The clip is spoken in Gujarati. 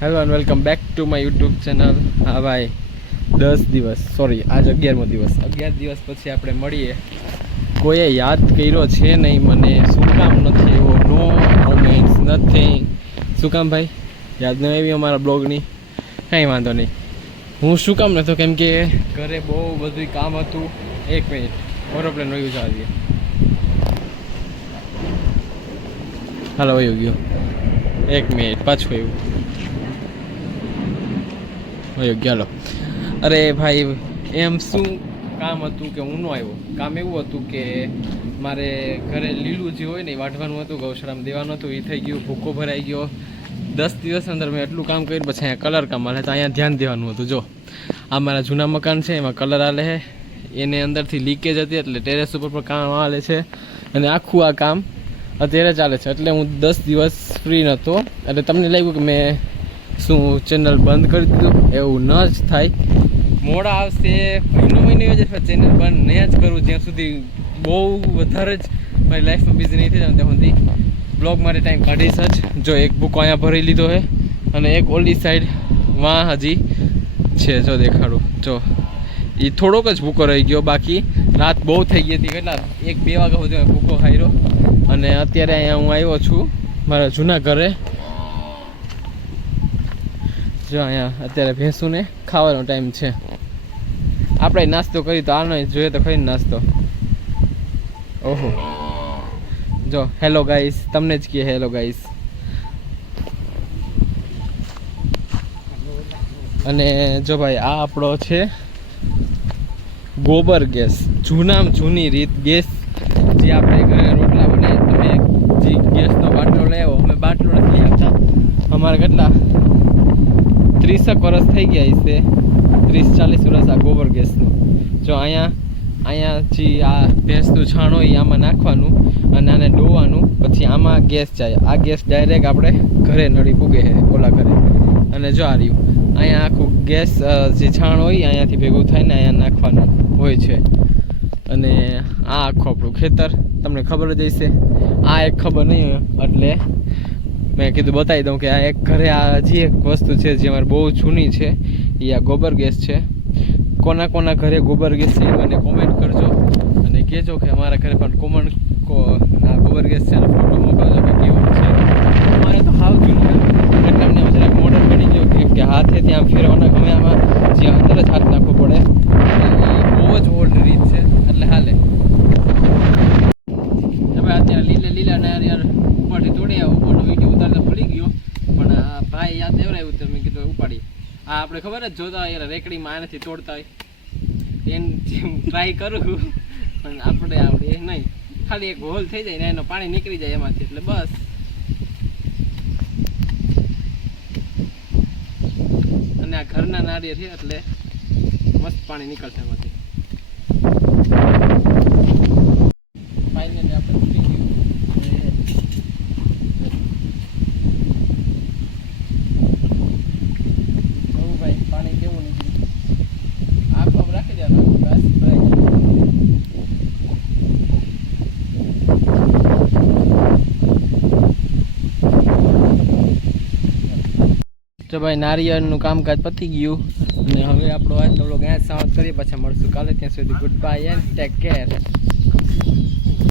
Hello and welcome back to my YouTube channel. હા ભાઈ, 10 દિવસ સોરી આજ 11મો દિવસ 11 દિવસ પછી આપણે મળીએ. કોઈએ યાદ કર્યો છે નહીં મને, શું કામ નથી એવો? નો કોમેન્ટ્સ નથિંગ. શું કામ ભાઈ યાદ ન આવી અમારા બ્લોગની? કાંઈ વાંધો નહીં. હું શું કામ નહોતો, કેમ કે ઘરે બહુ બધું કામ હતું. 1 મિનિટ, એરોપ્લેન વયું જવા દઈએ. હાલો વયું ગયો. 1 મિનિટ પાછું એવું વયો ગયો. અરે ભાઈ, એમ શું કામ હતું કે હું ન આવ્યો? કામ એવું હતું કે મારે ઘરે લીલું જે હોય ને એ વાઢવાનું હતું, ગૌશાળામાં દેવાનું હતું. એ થઈ ગયું, ભૂકો ભરાઈ ગયો. 10 દિવસ અંદર મેં એટલું કામ કર્યું. પછી અહીંયા કલર કામ હાલે તો અહીંયા ધ્યાન દેવાનું હતું. જો આ મારા જૂના મકાન છે, એમાં કલર હાલે છે. એને અંદરથી લીકેજ હતી એટલે ટેરેસ ઉપર પણ કામ હાલે છે. અને આખું આ કામ અત્યારે ચાલે છે. એટલે હું 10 દિવસ ફ્રી નહોતો. એટલે તમને લાગ્યું કે મેં શું ચેનલ બંધ કરી દીધું? એવું ન જ થાય. મોડા આવશે, મહિનો જશે, ચેનલ બંધ નહીં જ કરું જ્યાં સુધી બહુ વધારે જ મારી લાઈફમાં બિઝી નહીં થઈ જાય ત્યાં સુધી બ્લોગ માટે ટાઈમ કાઢીશ જ. જો એક બુક અહીંયા ભરી લીધો છે અને એક ઓલી સાઈડ વાં હજી છે. જો દેખાડું, જો એ થોડોક જ ભૂકો રહી ગયો. બાકી રાત બહુ થઈ ગઈ હતી. કેટલા 1-2 વાગ્યા સુધી મેં ભૂકો ખાઈ. અને અત્યારે અહીંયા હું આવ્યો છું મારા જૂના ઘરે. જો અહીંયા અત્યારે ભેંસુને ખાવાનો ટાઈમ છે. આપણે નાસ્તો કરી તો આનો જોઈએ તો ખરી નાસ્તો. ઓહો, જો હેલો ગાઈસ, તમને જ કહે હેલો ગાઈસ. અને જો ભાઈ આ આપણો છે ગોબર ગેસ. જૂનામાં જૂની રીત ગેસ જે આપણે ઘરે રોટલા બને. તમે જે ગેસનો બાટલો લઈ આવો, અમે બાટલો નથી આવતા. અમારે કેટલા 30 વર્ષ થઈ ગયા છે, 30-40 વર્ષ આ ગોબર ગેસનું. જો અહીંયા જે આ ભેંસનું છાણ હોય એ આમાં નાખવાનું અને આને ડોવાનું. પછી આમાં ગેસ જાય. આ ગેસ ડાયરેક્ટ આપણે ઘરે નળી પૂગે છે ઓલા ઘરે. અને જો આ રહ્યું અહીંયા આખું ગેસ જે છાણ હોય અહીંયાથી ભેગું થઈને અહીંયા નાખવાનું હોય છે. અને આ આખું આપણું ખેતર તમને ખબર જ હશે. આ એક ખબર નહીં હોય એટલે મેં કીધું બતાવી દઉં કે આ એક ઘરે આ હજી એક વસ્તુ છે જે અમારે બહુ જૂની છે. એ આ ગોબર ગેસ છે. કોના કોના ઘરે ગોબર ગેસ છે મને કોમેન્ટ કરજો અને કહેજો કે અમારા ઘરે પણ આ ગોબર ગેસ છે અને ફોટો મોકલજો કે કેવો છે. અમારે તો હાવ જૂનું એટલે અમને જરાક મોડલ પડી ગયો કે હાથે ત્યાં ફેરવાના ગમે આમાં જે અંદર જ હાથ નાખવો પડે. બહુ જ ઓલ્ડ રીત છે એટલે હાલે. અત્યારે લીલા નારિયેળ ઉપરથી તોડી આવ્યો. ઉપરનો વિડીયો ઉતારતા ભૂલી ગયો પણ ભાઈ યાદ દેવરાયું તો મેં કીધું ઉપાડી. આ આપણે ખબર જ જોતા હોય રેકડીમાં આનાથી તોડતા હોય એને ટ્રાય કરું પણ આપણે આવડે નહીં. ખાલી એક હોલ થઈ જાય ને એનો પાણી નીકળી જાય એમાંથી એટલે બસ. અને આ ઘરના નારિયેળ છે એટલે મસ્ત પાણી નીકળશે એમાંથી. ફાઇનલી આપણે તૂટી ગયું. ભાઈ પાણી કેવું નીકળ્યું? આખો રાખી દેવાનું, બસ ભરાઈ જાય. તો ભાઈ નારિયેળનું કામકાજ પતી ગયું અને હવે આપણો આજનો વ્લોગ અહીંયા જ સમાપ્ત કરીએ. પાછા મળશું કાલે. ત્યાં સુધી good bye and take care.